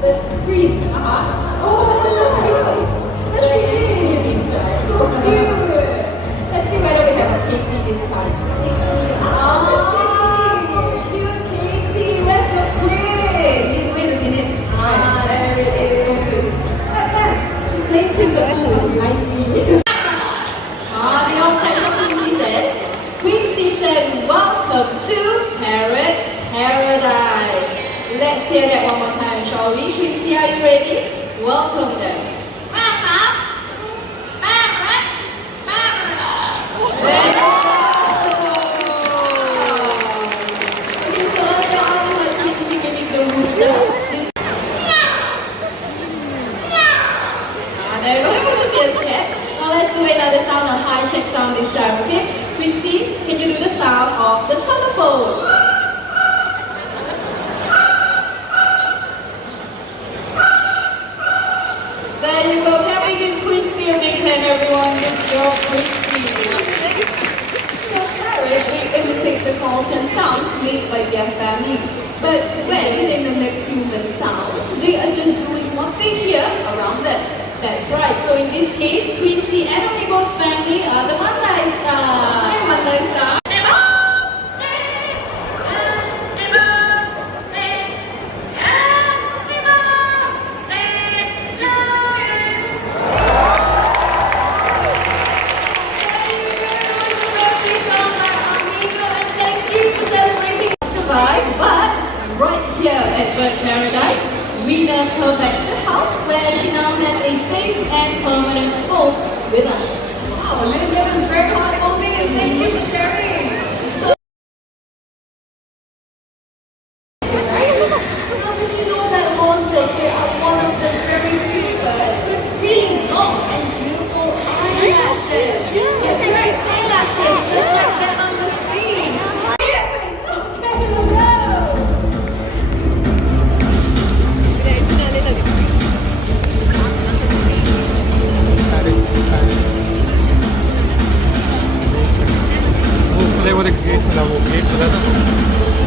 The screen. Oh, that's cute. So cute. Let's see whether we have a Katie this time. So cute, Katie. That's so quick. You wait a minute. There it is. She's placing the food. I see. The old title Quincy said. Quincy said, welcome to Parrot Paradise. Let's hear that one more time, shall we? Quincy, are you ready? Welcome them. Let's do another sound, a high-tech sound this time, okay? Quincy, can you do the sound of the telephone? There you go. Can we give Quincy a big hand, everyone? Good job, Quincy. So parrots, they imitate the calls and sounds made by their families. But when they mimic human sounds, they are just doing what they hear around them. That's right. So in this case, Quincy and Amigo's family are the Mandai Star. Hi, Mandai Star. But right here at Bird Paradise, we nurse her back to health, where she now has a safe and permanent home with us. Wow, Lydia is very heartwarming and thank you for sharing. How did you know that monsters, they are one of the very few birds with really long and beautiful eyelashes? Yes, right, eyelashes, just like that on the screen. वो खुले वो gate खुला था ना